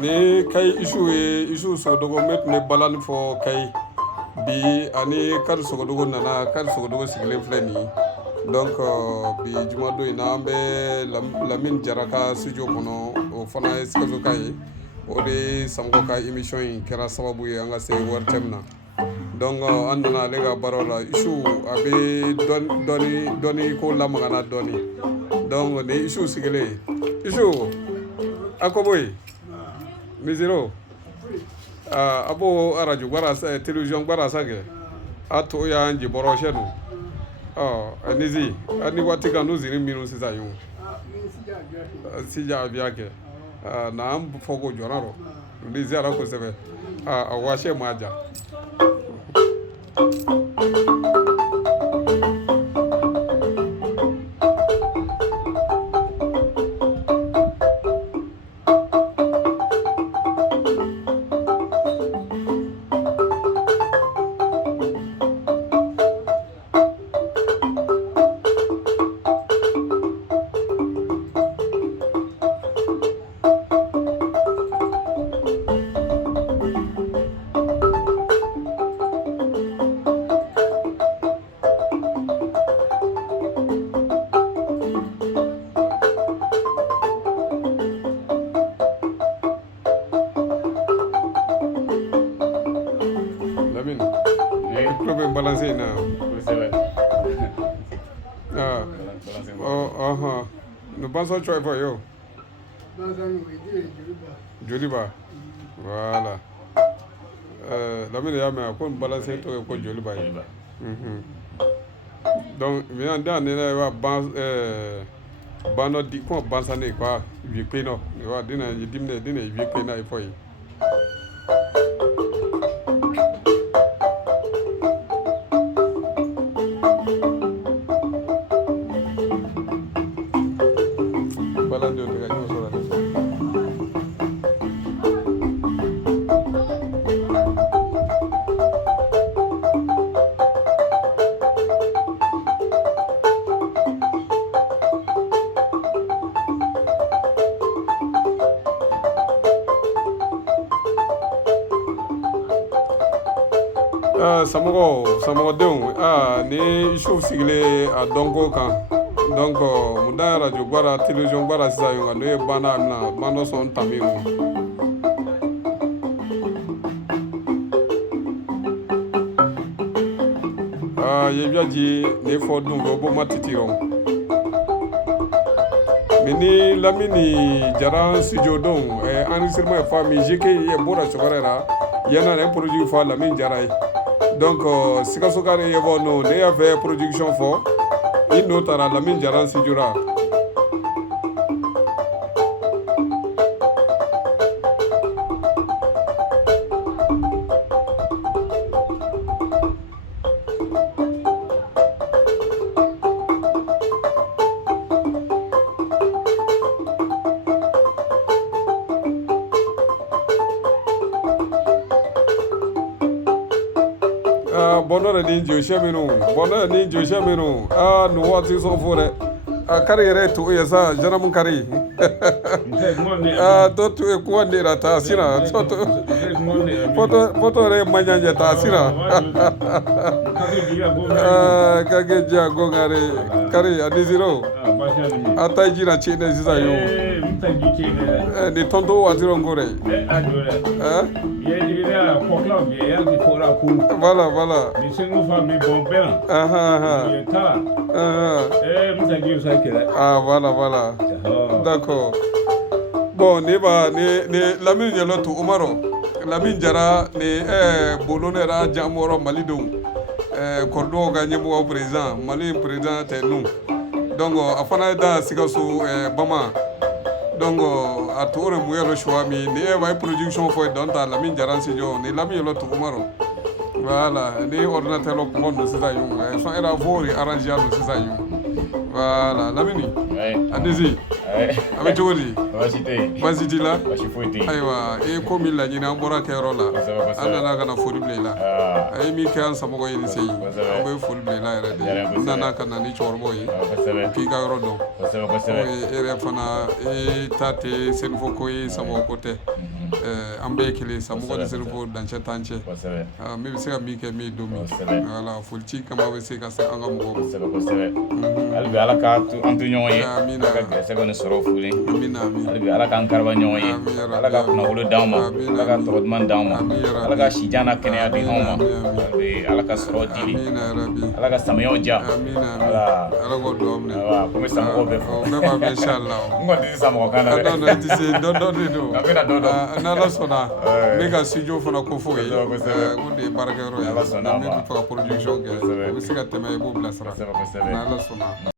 ni kay issue sogodogo met ne balan fo kay bi ani kar sogodogo nana kar sogodogo sigilen filɛ nin donc bi juma don in na an bɛ Lamine Jara ka studio kɔnɔ o fana ye Sikaso ka ye o de ye Sango ka émission in kɛra sababu ye an ka se wari thème na donc an nana ale ka baaraw la issue a bɛ dɔɔni ko lamagana dɔɔni donc ni issue sigilen issue a ko bɔ yen Mizero abo radio bara télévision bara sake ato ya nji boro shedu anizi ani watika no ziri minu sisa yu sija abiake na am fogo jonaro ndizi ara ko sebe awashe maja Balance na no banso try for you Joliba voilà Lamine ya me ko balance to ko Joliba donc bien dans ne va bano di ko bansane kwa vi pe no wa dina dimne dina vi pe na ifo yi Samogodenw ni issue sigilen a dɔnko kan donc mudan radio gbara télévision gbara sisan yen n'o ye bana mina bana sɔn tami o ye biaji ne fɔ dun ko bo matiti o mais ni Lamine Jara studio don enregistrement e fa mi jeke ye bora sogare ra yana ne produit fa Lamine Jara ye donc Sikaso ka ye bɔ no ne y'a fait production fɔ i n'o taara Lamine Jara studio ra bonore ni joshe minu no wati so fore kari yere to yesa jana mun kari to to e ko ndira ta sira foto re manyanya ta sira kage ja gongare kari adiziro ata jira chine ziza yo ni tonto waziro ngore voilà voilà d'accord bon ne Lamine yelo to Umaro Lamine Jara ne bolone ra jamoro malidon kordo gagné mo président Mali président te nous donc afana da Sikaso bama donc a tore mu yelo choix mi ne va production foi dans ta Lamine Jara studio ne Lamine yelo to Umaro voilà ni ordinateur ko no sisa yu so era vori arranger no sisa yu Voilà, Lamini. Ouais. Andezi. Ouais. A bɛ cogo di? Baasi tɛ yen. Baasi t'i la? Baasi foyi tɛ yen. Ayiwa, i ye ko min laɲini an bɔra kɛyɔrɔ la. Kosɛbɛ, kosɛbɛ. An nana ka na foli bila i la. A ye min kɛ an somɔgɔw ye ni se yen. Kosɛbɛ. An bɛ foli bila i la yɛrɛ de. Diyara n ye N kosɛbɛ. nana ka na ni cɛkɔrɔbaw ye. Kosɛbɛ. K'i ka yɔrɔ dɔn. Kosɛbɛ, kosɛbɛ. E yɛrɛ fana e ta tɛ senufo ko ye samɔgɔ ko tɛ. An bɛɛ ye kelen samɔgɔ ni senufo dancɛ t'an cɛ. Kosɛbɛ. Min bɛ se ka min kɛ min ye don min. Kosɛbɛ. Voilà, foli ci kama bɛ se ka se an ka mɔgɔw ma. Kosɛbɛ, kosɛbɛ. Hali bi Ala ka an to ɲɔgɔn ye. Amina. Ala ka gɛrɛsɛgɛw ni sɔrɔw foli. Amina, amina. Hali bi Ala k'an kariba ɲɔgɔn ye. Amin, ya Rabbi. Ala ka kunnafolo d'anw ma. Amin, Ala ka amin. tɔgɔ duman d'anw ma. Amin, ya Rabbi. Ala ka sijan n'a kɛnɛya di anw ma. Amin, amin. Hali bi Ala ka sɔrɔ dili. Amina yarabi. Ala ka samiyaw diya. Amina, amina. Voilà. Ala k'o dugawu minɛ. Voilà, komi samɔgɔw bɛ fɔ. Bɛɛ b'a mɛn inshallah. N kɔni tɛ se samɔgɔkan na dɛ. Non, non, i tɛ se dɔn de don. An bɛna dɔn dɔn. N'Ala sɔnna Ouais. n bɛ ka studio fana ko fɔ ye. Kosɛbɛ, kosɛbɛ. Ko nin ye baarakɛyɔrɔ ye. N'Ala sɔnna a ma. Min bɛ fɛ ka production kɛ, Kosɛbɛ. o bɛ se ka tɛmɛ i b'o bilasira. Kosɛbɛ, kosɛbɛ. N'Ala sɔnna.